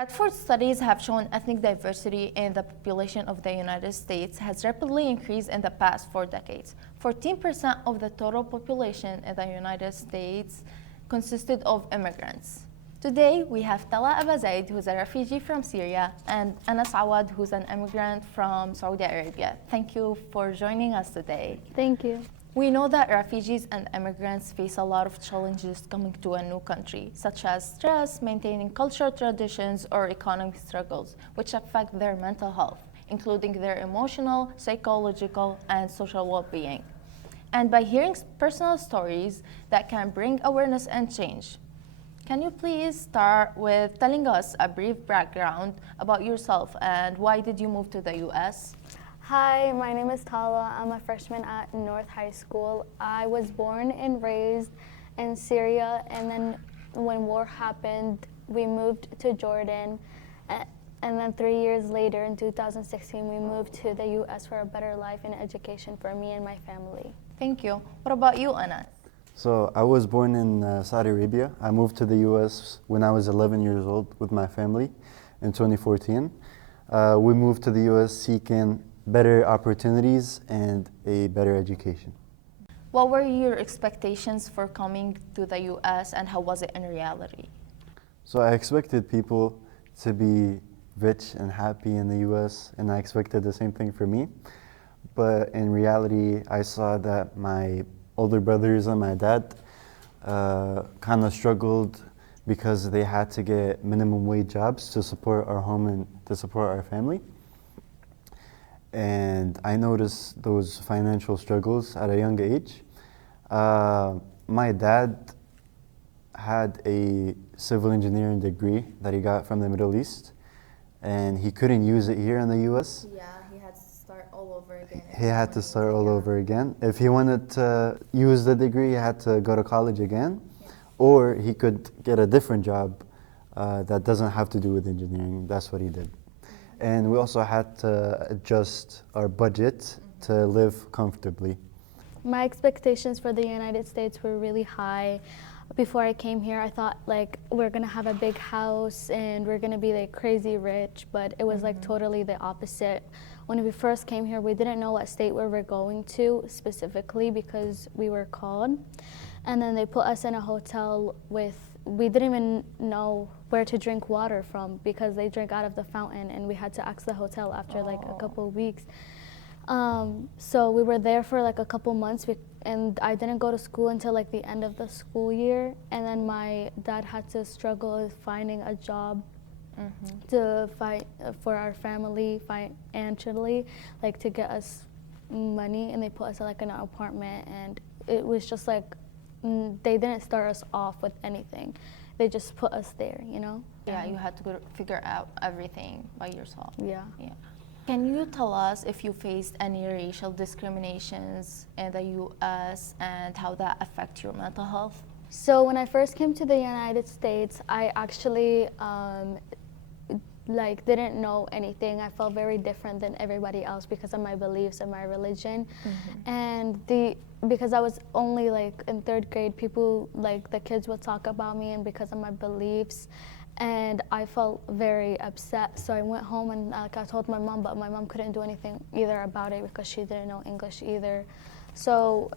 Radford studies have shown ethnic diversity in the population of the United States has rapidly increased in the past 4 decades. 14% of the total population in the United States consisted of immigrants. Today, we have Tala Abazaid, who's a refugee from Syria, and Anas Awad, who's an immigrant from Saudi Arabia. Thank you for joining us today. Thank you. We know that refugees and immigrants face a lot of challenges coming to a new country, such as stress, maintaining cultural traditions, or economic struggles, which affect their mental health, including their emotional, psychological, and social well-being. And by hearing personal stories that can bring awareness and change, can you please start with telling us a brief background about yourself and why did you move to the U.S.? Hi, my name is Tala. I'm a freshman at North High School. I was born and raised in Syria, and then when war happened, we moved to Jordan. And then 3 years later, in 2016, we moved to the U.S. for a better life and education for me and my family. Thank you. What about you, Anas? So I was born in Saudi Arabia. I moved to the U.S. when I was 11 years old with my family in 2014. We moved to the U.S. seeking better opportunities and a better education. What were your expectations for coming to the U.S. and how was it in reality? So I expected people to be rich and happy in the U.S. and I expected the same thing for me. But in reality, I saw that my older brothers and my dad kind of struggled because they had to get minimum wage jobs to support our home and to support our family. And I noticed those financial struggles at a young age. My dad had a civil engineering degree that he got from the Middle East, and he couldn't use it here in the U.S. Yeah, he had to start all over again. He had to start all over again. If he wanted to use the degree, he had to go to college again, or he could get a different job that doesn't have to do with engineering. That's what he did. And we also had to adjust our budget to live comfortably. My expectations for the United States were really high. Before I came here, I thought like we're gonna have a big house and we're gonna be like crazy rich, but it was like totally the opposite. When we first came here, we didn't know what state we were going to specifically because we were called. And then they put us in a hotel we didn't even know where to drink water from because they drank out of the fountain and we had to ask the hotel after like a couple of weeks. So we were there for like a couple months and I didn't go to school until like the end of the school year, and then my dad had to struggle with finding a job to fight for our family financially, like to get us money, and they put us like in an apartment, and it was just like they didn't start us off with anything. They just put us there, you know? Yeah, you had to figure out everything by yourself. Yeah. Can you tell us if you faced any racial discriminations in the U.S. and how that affects your mental health? So when I first came to the United States, I actually didn't know anything. I felt very different than everybody else because of my beliefs and my religion. And because I was only like in 3rd grade, people like the kids would talk about me and because of my beliefs, and I felt very upset. So I went home and I told my mom, but my mom couldn't do anything either about it because she didn't know English either. So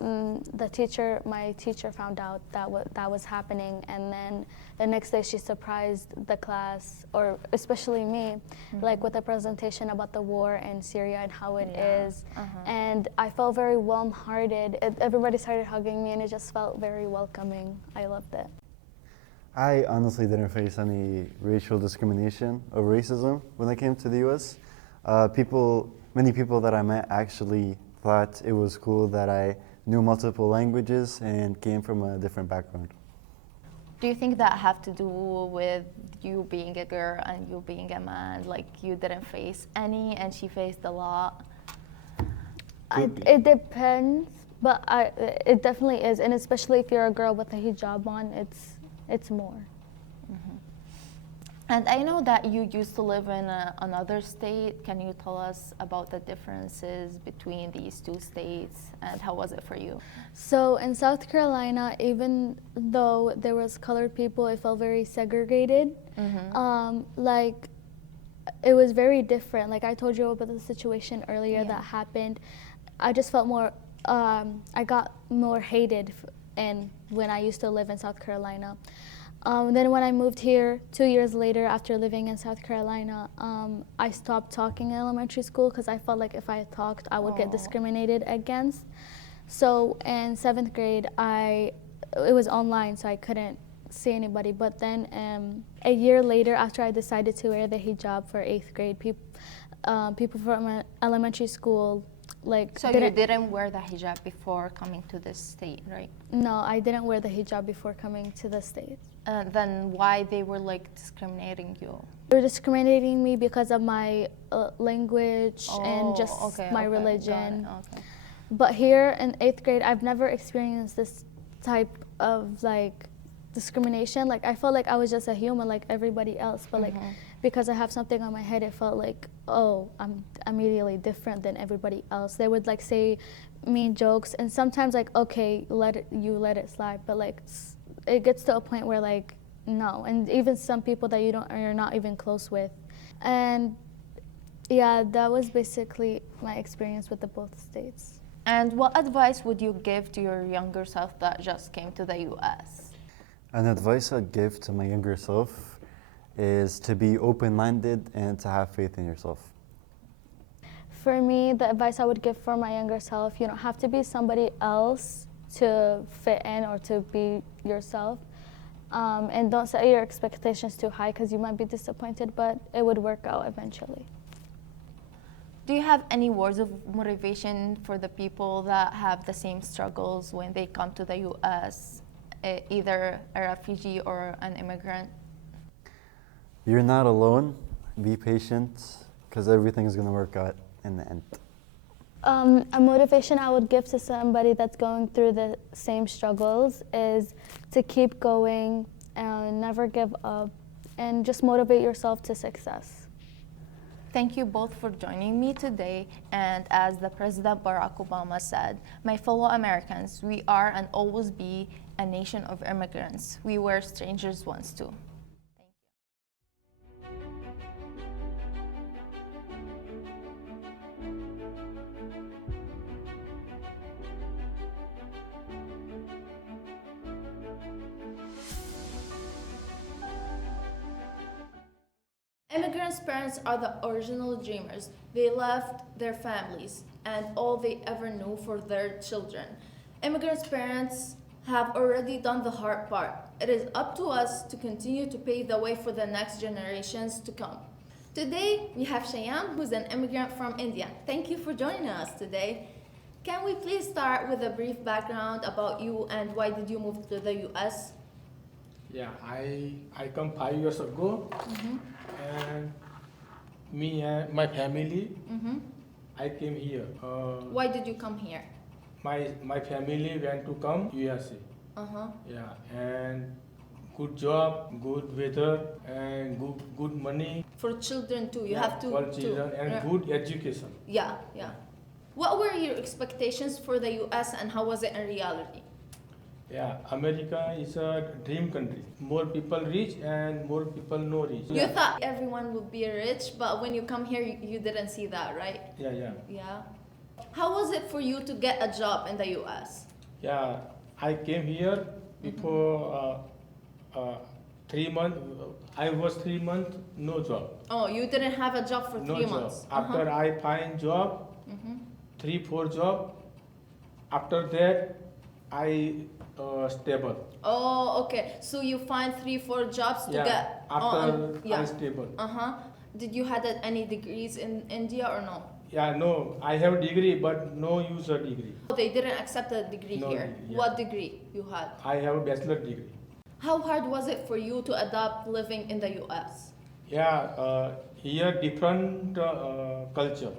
my teacher found out that was happening, and then the next day she surprised the class, or especially me, like with a presentation about the war in Syria and how it is. And I felt very warm-hearted. Everybody started hugging me and it just felt very welcoming. I loved it. I honestly didn't face any racial discrimination or racism when I came to the U.S. Many people that I met actually thought it was cool that I knew multiple languages and came from a different background. Do you think that have to do with you being a girl and you being a man? Like you didn't face any and she faced a lot? It depends, but it definitely is, and especially if you're a girl with a hijab on, it's more. And I know that you used to live in another state. Can you tell us about the differences between these two states and how was it for you? So in South Carolina, even though there was colored people, it felt very segregated. Like it was very different. Like I told you about the situation earlier that happened. I just felt more, I got more hated and when I used to live in South Carolina. Then when I moved here 2 years later after living in South Carolina, I stopped talking in elementary school because I felt like if I talked, I would get discriminated against. So in 7th grade, it was online, so I couldn't see anybody. But then a year later, after I decided to wear the hijab for 8th grade, people from elementary school So you didn't wear the hijab before coming to this state, right? No, I didn't wear the hijab before coming to the States. Then why they were like discriminating you? They were discriminating me because of my language and just my religion. But here in 8th grade, I've never experienced this type of like discrimination. Like I felt like I was just a human like everybody else, but like because I have something on my head, it felt like, oh, I'm immediately different than everybody else. They would like say mean jokes and sometimes like, okay, let it slide, but like it gets to a point where like, no. And even some people that you're not even close with. And yeah, that was basically my experience with the both states. And what advice would you give to your younger self that just came to the US? An advice I'd give to my younger self is to be open-minded and to have faith in yourself. For me, the advice I would give for my younger self, you don't have to be somebody else to fit in or to be yourself. And don't set your expectations too high because you might be disappointed, but it would work out eventually. Do you have any words of motivation for the people that have the same struggles when they come to the US, either a refugee or an immigrant? You're not alone. Be patient because everything's going to work out in the end. A motivation I would give to somebody that's going through the same struggles is to keep going and never give up and just motivate yourself to success. Thank you both for joining me today. And as the President Barack Obama said, my fellow Americans, we are and always be a nation of immigrants. We were strangers once too. Immigrants' parents are the original dreamers. They left their families and all they ever knew for their children. Immigrants' parents have already done the hard part. It is up to us to continue to pave the way for the next generations to come. Today, we have Cheyenne, who's an immigrant from India. Thank you for joining us today. Can we please start with a brief background about you and why did you move to the US? Yeah, I come 5 years ago, and me and my family, I came here. Why did you come here? My family went to come USA. Yeah, and good job, good weather, and good money. For children too, you Yeah, have to. for children and good education. Yeah. What were your expectations for the US and how was it in reality? Yeah, America is a dream country. More people rich and more people no rich. You thought everyone would be rich, but when you come here, you didn't see that, right? Yeah. How was it for you to get a job in the US? Yeah, I came here before 3 months. I was 3 months, no job. Oh, you didn't have a job for No 3 job. months. After I find job, 3-4 job. After that, I stable. Oh, okay. So you find 3-4 jobs to get. After I stable. Did you had any degrees in India or no? Yeah, no. I have degree, but no user degree. They didn't accept a degree No, here. yeah. What degree you had? I have a bachelor degree. How hard was it for you to adapt living in the US? Yeah, here different culture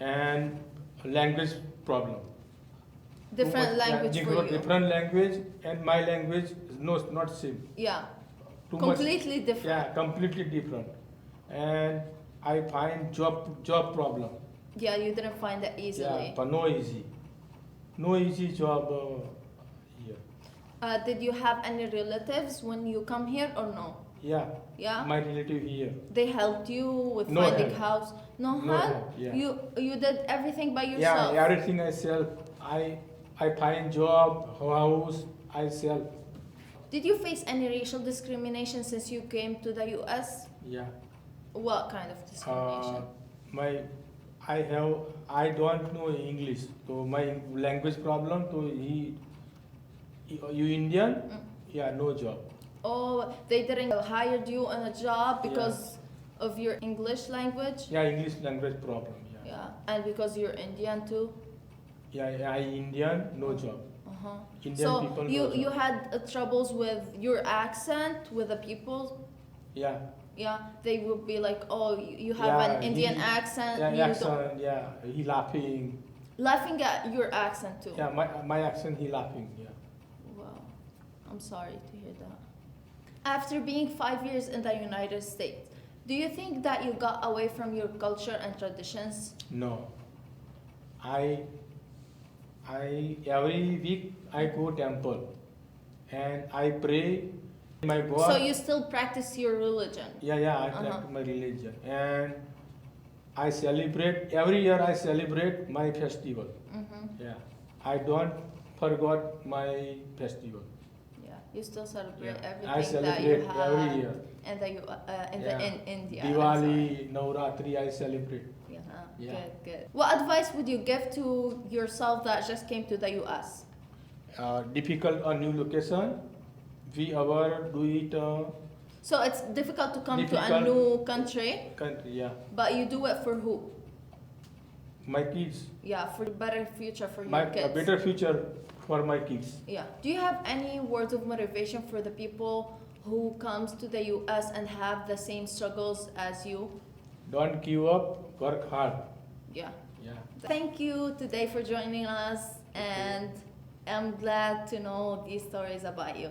and language problem. Different language for you. Different language and my language is not same. Yeah. too Completely much, different. Yeah, completely different. And I find job problem. Yeah, you didn't find that easily. Yeah, but no easy job here. Did you have any relatives when you come here or no? Yeah. Yeah? My relative here. They helped you with No finding help. house? No No help? help, yeah. You did everything by yourself? Yeah, everything I sell. I find job, house, I sell. Did you face any racial discrimination since you came to the US? Yeah. What kind of discrimination? I don't know English, so my language problem. So you Indian? Mm. Yeah, no job. Oh, they didn't hire you on a job because of your English language? Yeah, English language problem. Yeah. Yeah, and because you're Indian too? Yeah, I Indian, no job. Uh-huh. Indian So people, no you job. had troubles with your accent with the people? Yeah. Yeah, they would be like, oh, you have Yeah, an Indian he- accent. Yeah, you don't- accent. Yeah, he laughing. Laughing at your accent too. Yeah, my accent, he laughing. Yeah. Wow, I'm sorry to hear that. After being 5 years in the United States, do you think that you got away from your culture and traditions? No. I every week I go temple, and I pray my God. So you still practice your religion? Yeah, I practice my religion, and I celebrate every year. I celebrate my festival. Mm-hmm. Yeah, I don't forgot my festival. Yeah, you still celebrate Yeah, everything I that celebrate you have every year. and that you in India. I'm Diwali, Navratri, I celebrate. sorry. Yeah. Good. What advice would you give to yourself that just came to the US? Difficult a new location. We ever do it So it's difficult to come to a Difficult. new country, country. Yeah, but you do it for who? my kids. Yeah, for a better future for My your kids. a better future for my kids. Yeah. Do you have any words of motivation for the people who comes to the US and have the same struggles as you? Don't give up. Work hard. Yeah. Yeah. Thank you today for joining us, and I'm glad to know these stories about you.